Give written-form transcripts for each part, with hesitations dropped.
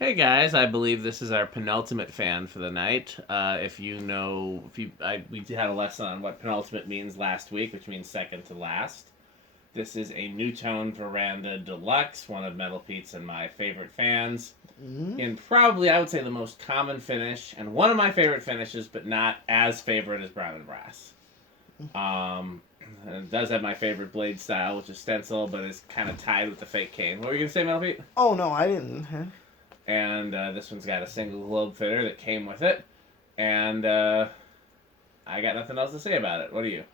Hey guys, I believe this is our penultimate fan for the night. We had a lesson on what penultimate means last week, which means second to last. This is a Nutone Verandah Deluxe, one of Metal Pete's and my favorite fans. Mm-hmm. In probably, I would say, the most common finish, and one of my favorite finishes, but not as favorite as brown and brass. And it does have my favorite blade style, which is stencil, but is kind of tied with the fake cane. What were you going to say, Metal Pete? Oh, no, I didn't. And this one's got a single globe fitter that came with it. And I got nothing else to say about it. What do you?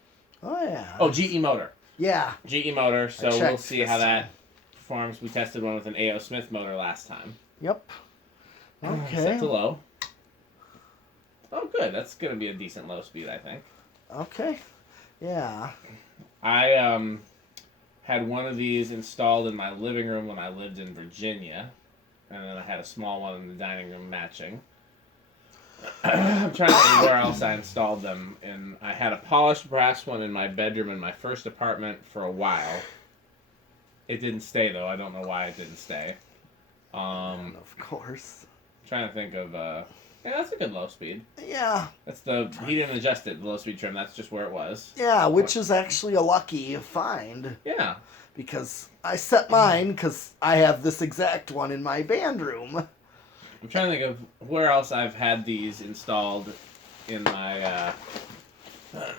Oh, yeah. Oh, GE motor. Yeah. GE motor, so we'll see how time. that performs. We tested one with an A.O. Smith motor last time. Yep. Okay. Set to low. Oh, good. That's going to be a decent low speed, I think. Okay. Yeah. I had one of these installed in my living room when I lived in Virginia. And then I had a small one in the dining room matching. I'm trying to think where else I installed them. And I had a polished brass one in my bedroom in my first apartment for a while. It didn't stay, though. I don't know why it didn't stay. Of course. Trying to think of... yeah, that's a good low speed. Yeah. That's he didn't adjust it, the low speed trim. That's just where it was. Yeah, which is actually a lucky find. Yeah. Because I set mine because I have this exact one in my band room. I'm trying to think of where else I've had these installed in my...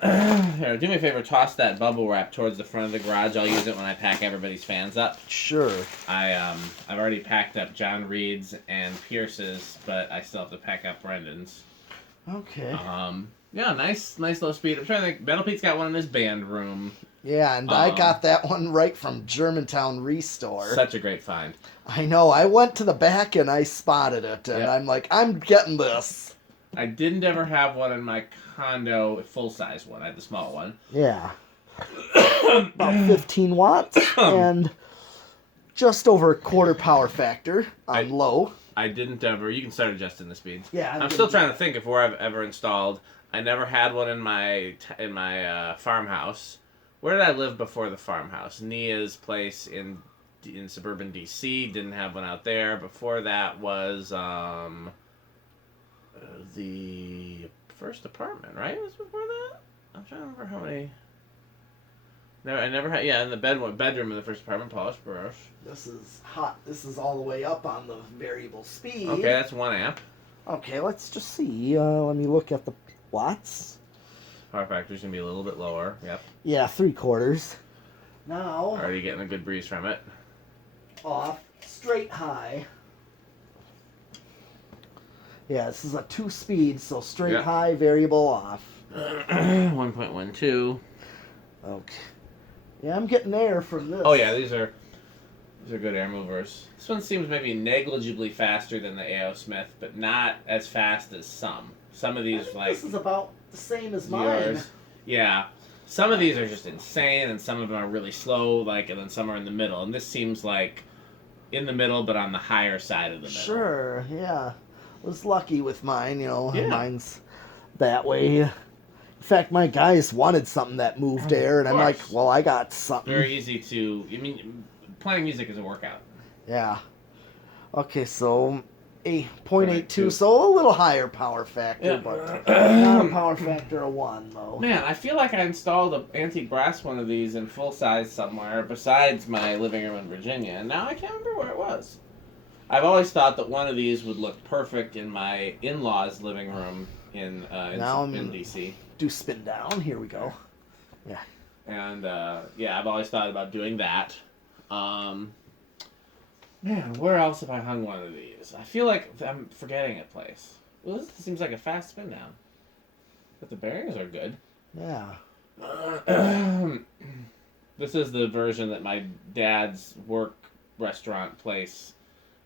Here, do me a favor, toss that bubble wrap towards the front of the garage. I'll use it when I pack everybody's fans up. Sure. I've already packed up John Reed's and Pierce's, but I still have to pack up Brendan's. Okay. Yeah, nice low speed. I'm trying to think. Metal Pete's got one in his band room. Yeah, and I got that one right from Germantown Restore. Such a great find. I know. I went to the back and I spotted it, and I'm like, I'm getting this. I didn't ever have one in my condo, a full-size one. I had the small one. Yeah. About 15 watts and just over a quarter power factor on low. I didn't ever... You can start adjusting the speeds. Yeah. I'm still trying to think of where I've ever installed. I never had one in my farmhouse. Where did I live before the farmhouse? Nia's place in suburban D.C. Didn't have one out there. Before that was the first apartment, right? It was before that? I'm trying to remember how many... No, I never had... Yeah, in the bedroom in the first apartment, polished brush. This is hot. This is all the way up on the variable speed. Okay, that's 1 amp. Okay, let's just see. Let me look at the watts. Power factor's going to be a little bit lower. Yep. Yeah, 3/4. Now... Already getting a good breeze from it. Off. Straight high. Yeah, this is a 2-speed, so straight high, variable off. 1.12. Okay. Yeah, I'm getting air from this. Oh yeah, these are good air movers. This one seems maybe negligibly faster than the A.O. Smith, but not as fast as some. Some of these this is about the same as mine. Yeah. Some of these are just insane, and some of them are really slow, and then some are in the middle. And this seems like in the middle, but on the higher side of the middle. Sure, yeah. I was lucky with mine, Yeah. Mine's that way. In fact, my guys wanted something that moved air, and I'm like, well, I got something. Very easy to... playing music is a workout. Yeah. Okay, so a 0.82, so a little higher power factor, but not a power factor of 1, though. Man, I feel like I installed an antique brass one of these in full size somewhere besides my living room in Virginia, and now I can't remember where it was. I've always thought that one of these would look perfect in my in-laws' living room in D.C. Do spin down. Here we go. Yeah. And, I've always thought about doing that. Man, where else have I hung one of these? I feel like I'm forgetting a place. Well, this seems like a fast spin down. But the bearings are good. Yeah. This is the version that my dad's work restaurant place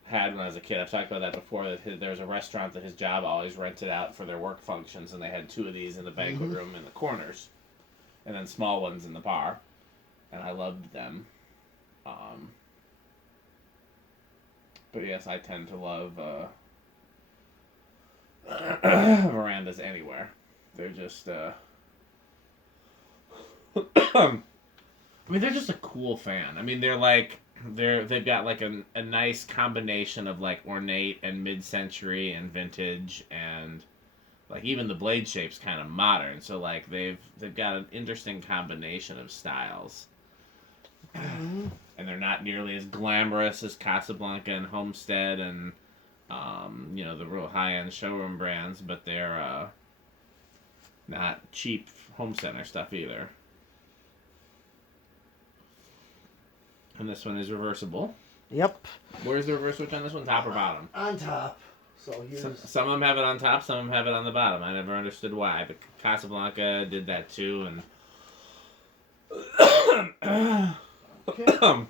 had when I was a kid. I've talked about that before. That there's a restaurant that his job always rented out for their work functions, and they had 2 of these in the banquet room in the corners, and then small ones in the bar, and I loved them. But yes, I tend to love verandas anywhere. They're just they're just a cool fan. They're like they've got like a nice combination of like ornate and mid-century and vintage, and like even the blade shape's kind of modern. So like they've got an interesting combination of styles. Mhm. And they're not nearly as glamorous as Casablanca and Homestead and the real high-end showroom brands, but they're not cheap home center stuff either. And this one is reversible. Yep. Where's the reverse switch on this one? Top or bottom? On top. So here's... Some of them have it on top, some of them have it on the bottom. I never understood why, but Casablanca did that too, and... Okay.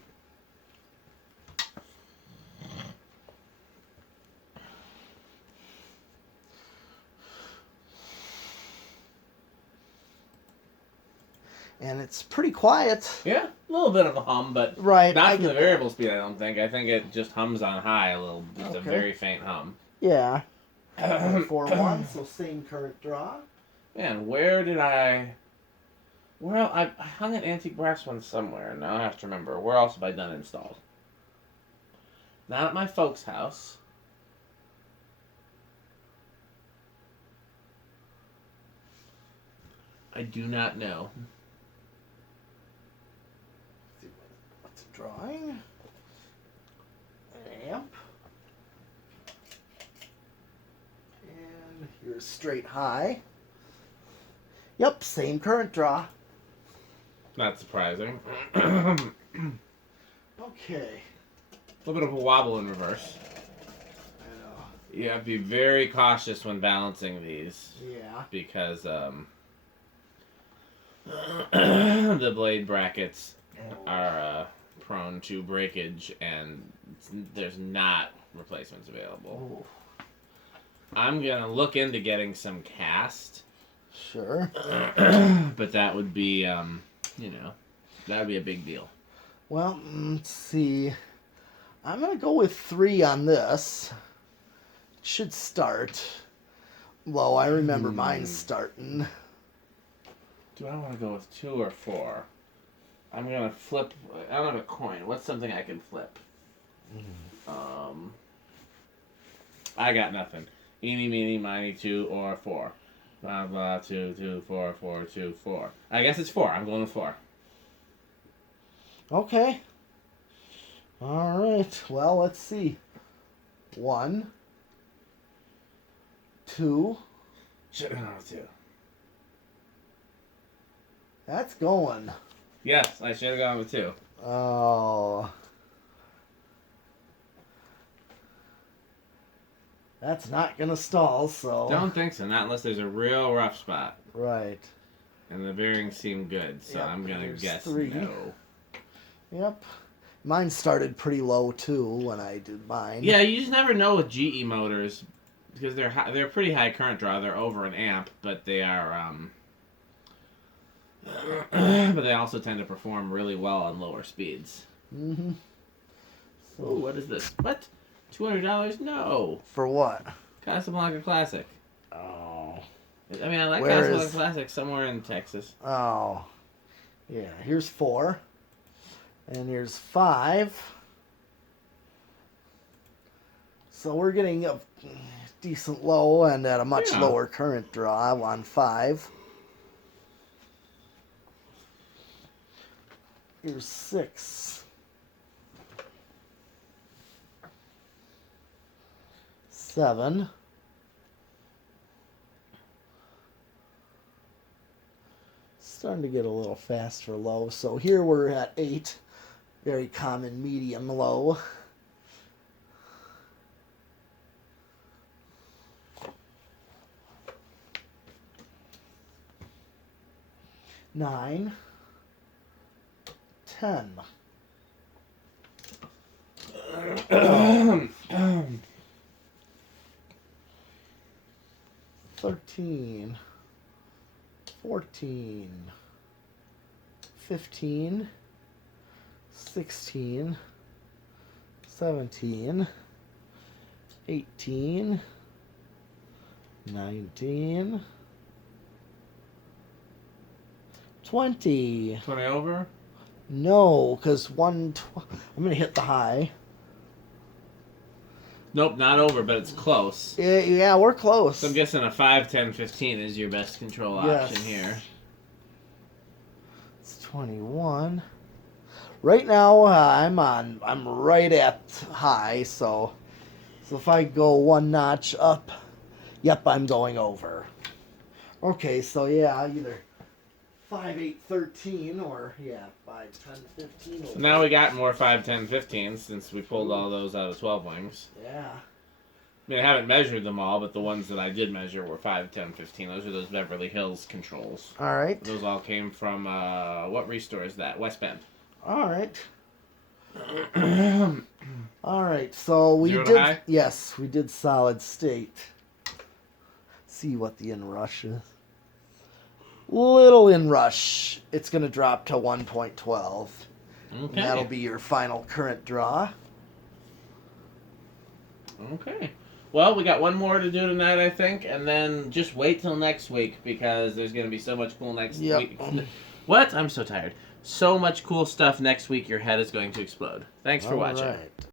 And it's pretty quiet. Yeah, a little bit of a hum, but right, not from the variable speed, I don't think. I think it just hums on high a little, just a very faint hum. Yeah. 4-1, so same current draw. Man, where did I... Well, I hung an antique brass one somewhere. Now I have to remember. Where else have I done installed? Not at my folks' house. I do not know. What's a drawing? An amp. And here's straight high. Yep, same current draw. Not surprising. Okay. A little bit of a wobble in reverse. I know. You have to be very cautious when balancing these. Yeah. Because the blade brackets are prone to breakage, and there's not replacements available. Oh. I'm going to look into getting some cast. Sure. But that would be, that would be a big deal. Well, let's see. I'm going to go with 3 on this. It should start. Well, I remember mine starting. Do I want to go with 2 or 4? I'm going to flip. I don't have a coin. What's something I can flip? I got nothing. Eeny, meeny, miny, 2 or 4. Blah, blah, 2, 2, 4, 4, 2, 4. I guess it's 4. I'm going with 4. Okay. All right. Well, let's see. 1, 2. Should have gone with 2. That's going. Yes, I should have gone with 2. Oh. That's not going to stall, so... Don't think so. Not unless there's a real rough spot. Right. And the bearings seem good, so Yep, I'm going to guess 3. no. Yep. Mine started pretty low, too, when I did mine. Yeah, you just never know with GE motors, because they're pretty high current draw. They're over an amp, but they are... but they also tend to perform really well on lower speeds. Mm-hmm. So, Ooh, what is this? What? $200? No. for what? Casablanca Classic. Oh. I mean, I like Where Casablanca is- Classic somewhere in Texas. Oh. Yeah, here's 4. And here's 5. So we're getting a decent low and at a much Yeah. lower current draw on 5. Here's 6. 7. Starting to get a little fast for low. So here we're at 8. Very common medium low. 9. 10. 13. 14. 15. 16. 17. 18. 19. 20. 20 over? No, because I'm going to hit the high. Nope, not over, but it's close. Yeah, we're close. So I'm guessing a 5, 10, 15 is your best control option here. It's 21. Right now, I'm right at high, so if I go one notch up, yep, I'm going over. Okay, so yeah, either 5, 8, 13, or 5, 10, 15. So now we got more 5, 10, 15 since we pulled all those out of 12 wings. Yeah. I mean, I haven't measured them all, but the ones that I did measure were 5, 10, 15. Those are those Beverly Hills controls. All right. Those all came from, what restore is that? West Bend. All right. All right, so we Zero to did. high? Yes, we did solid state. See what the inrush is. Little inrush. It's going to drop to 1.12. Okay. And that'll be your final current draw. Okay. Well, we got one more to do tonight, I think, and then just wait till next week because there's going to be so much cool next week. What? I'm so tired. So much cool stuff next week, your head is going to explode. Thanks for watching. Right.